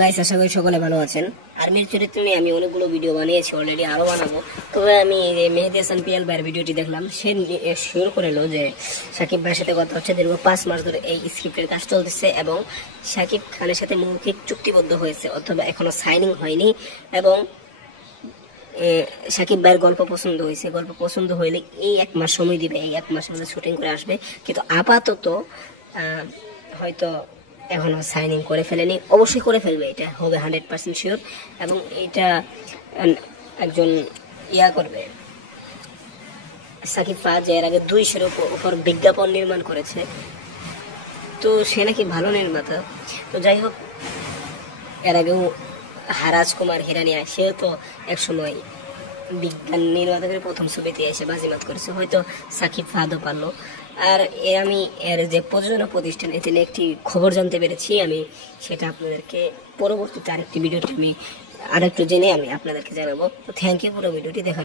Guys, আশা করি সকলে ভালো আছেন। আর্মির চরিত্র নিয়ে আমি অনেকগুলো ভিডিও বানিয়েছি, অলরেডি আরো বানাবো। তবে আমি এই মেহেদী হাসান পিয়াল ভাইয়ের ভিডিওটি দেখলাম, সে শিওর করে এলো যে সাকিব ভাইয়ের সাথে কথা হচ্ছে। দীর্ঘ 5 মাস ধরে এই স্ক্রিপ্টের কাজ চলতেছে এবং সাকিব খানের সাথে মৌখিক চুক্তিবদ্ধ হয়েছে, অথবা এখনো সাইনিং হয়নি। এবং সাকিব ভাইয়ের গল্প পছন্দ হয়েছে, গল্প পছন্দ হইলে এই 1 মাস সময় দিবে, এই 1 মাসের মধ্যে শুটিং করে আসবে। কিন্তু আপাতত হয়তো এখনো সাইনিং করে ফেলেনি, অবশ্যই করে ফেলবে, এটা হবে 100% শিওর। এবং এটা একজন করবে, সাকিব ফাজ এর আগে 200-এর উপর বিজ্ঞাপন নির্মাণ করেছে, তো সে নাকি ভালো নির্মাতা। তো যাই হোক, এর আগেও রাজকুমার হিরানিয়া, সেও তো একসময় বিজ্ঞান নির্মাতাদের প্রথম ছবিতে এসে বাজিমাত করেছে, হয়তো সাকিব ফাদও পারলো। আর আমি এর যে প্রযোজনা প্রতিষ্ঠান, এতে একটি খবর জানতে পেরেছি, আমি সেটা আপনাদেরকে পরবর্তীতে আরেকটি ভিডিওতে আমি আরেকটু জেনে আমি আপনাদেরকে জানাবো। তো থ্যাংক ইউ পুরো ভিডিওটি দেখার।